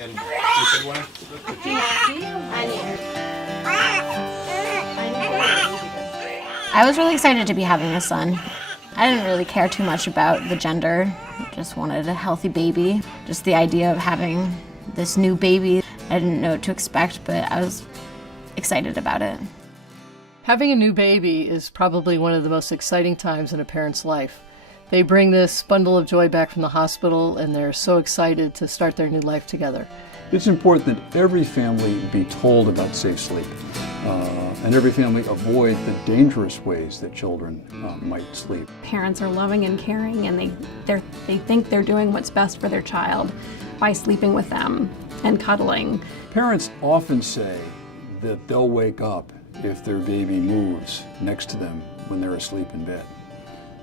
And you said one. I was really excited to be having a son. I didn't really care too much about the gender. I just wanted a healthy baby. Just the idea of having this new baby, I didn't know what to expect, but I was excited about it. Having a new baby is probably one of the most exciting times in a parent's life. They bring this bundle of joy back from the hospital, and they're so excited to start their new life together. It's important that every family be told about safe sleep, and every family avoid the dangerous ways that children might sleep. Parents are loving and caring, and they think they're doing what's best for their child by sleeping with them and cuddling. Parents often say that they'll wake up if their baby moves next to them when they're asleep in bed.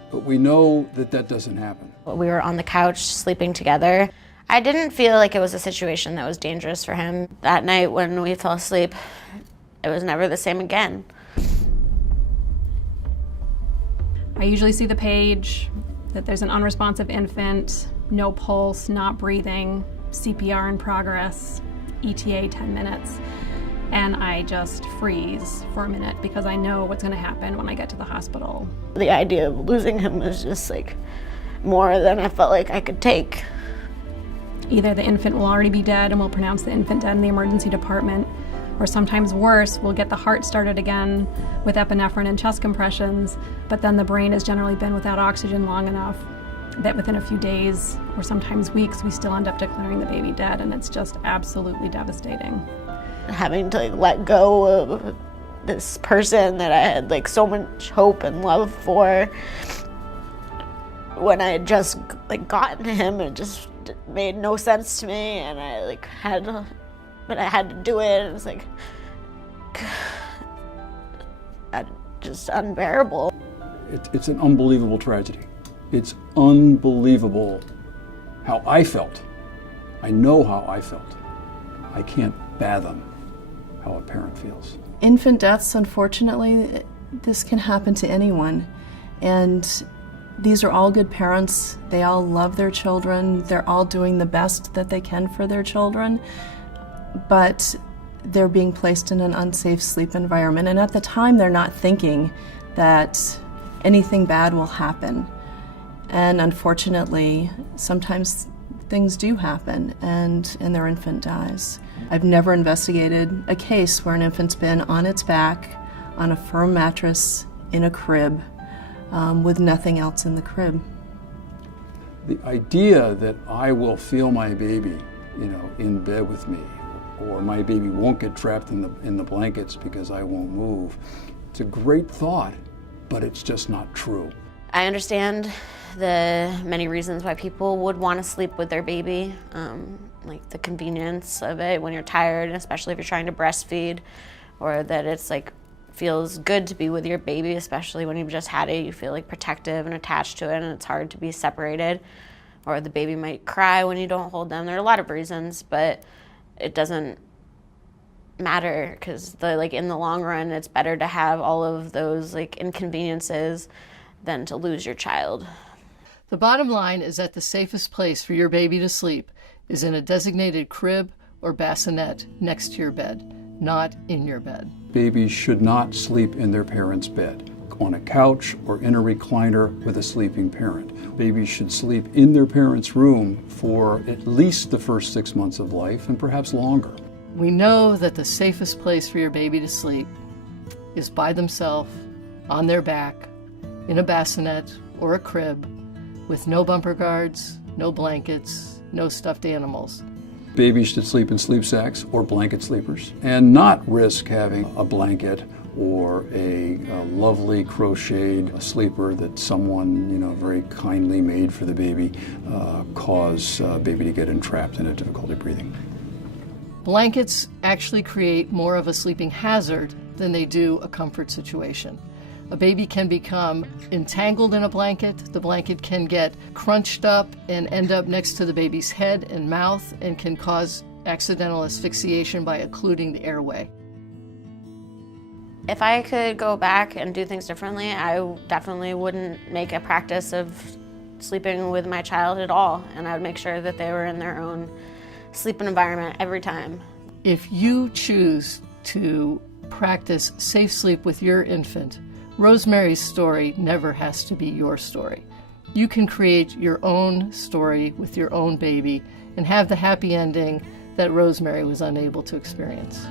But we know that that doesn't happen. We were on the couch sleeping together. I didn't feel like it was a situation that was dangerous for him. That night when we fell asleep, it was never the same again. I usually see the page that there's an unresponsive infant, no pulse, not breathing, CPR in progress, ETA 10 minutes. And I just freeze for a minute because I know what's going to happen when I get to the hospital. The idea of losing him was just like more than I felt like I could take. Either the infant will already be dead and we'll pronounce the infant dead in the emergency department, or sometimes worse, we'll get the heart started again with epinephrine and chest compressions, but then the brain has generally been without oxygen long enough that within a few days or sometimes weeks we still end up declaring the baby dead, and it's just absolutely devastating. Having to let go of this person that I had so much hope and love for, when I had just gotten him, it just made no sense to me, and I had to do it, and it was just unbearable. It's an unbelievable tragedy. It's unbelievable how I felt. I know how I felt. I can't fathom how a parent feels. Infant deaths, unfortunately, this can happen to anyone. And these are all good parents. They all love their children. They're all doing the best that they can for their children. But they're being placed in an unsafe sleep environment. And at the time, they're not thinking that anything bad will happen. And unfortunately, sometimes things do happen and their infant dies. I've never investigated a case where an infant's been on its back, on a firm mattress, in a crib, with nothing else in the crib. The idea that I will feel my baby, in bed with me, or my baby won't get trapped in the blankets because I won't move, it's a great thought, but it's just not true. I understand the many reasons why people would want to sleep with their baby, like the convenience of it when you're tired, especially if you're trying to breastfeed, or that it's feels good to be with your baby, especially when you've just had it. You feel protective and attached to it, and it's hard to be separated, or the baby might cry when you don't hold them. There are a lot of reasons, but it doesn't matter because in the long run, it's better to have all of those inconveniences than to lose your child. The bottom line is that the safest place for your baby to sleep is in a designated crib or bassinet next to your bed, not in your bed. Babies should not sleep in their parents' bed, on a couch or in a recliner with a sleeping parent. Babies should sleep in their parents' room for at least the first 6 months of life and perhaps longer. We know that the safest place for your baby to sleep is by themselves, on their back, in a bassinet or a crib, with no bumper guards, no blankets, no stuffed animals. Babies should sleep in sleep sacks or blanket sleepers and not risk having a blanket or a lovely crocheted sleeper that someone very kindly made for the baby cause baby to get entrapped in a difficulty breathing. Blankets actually create more of a sleeping hazard than they do a comfort situation. A baby can become entangled in a blanket. The blanket can get crunched up and end up next to the baby's head and mouth and can cause accidental asphyxiation by occluding the airway. If I could go back and do things differently, I definitely wouldn't make a practice of sleeping with my child at all, and I would make sure that they were in their own sleeping environment every time. If you choose to practice safe sleep with your infant, Rosemary's story never has to be your story. You can create your own story with your own baby and have the happy ending that Rosemary was unable to experience.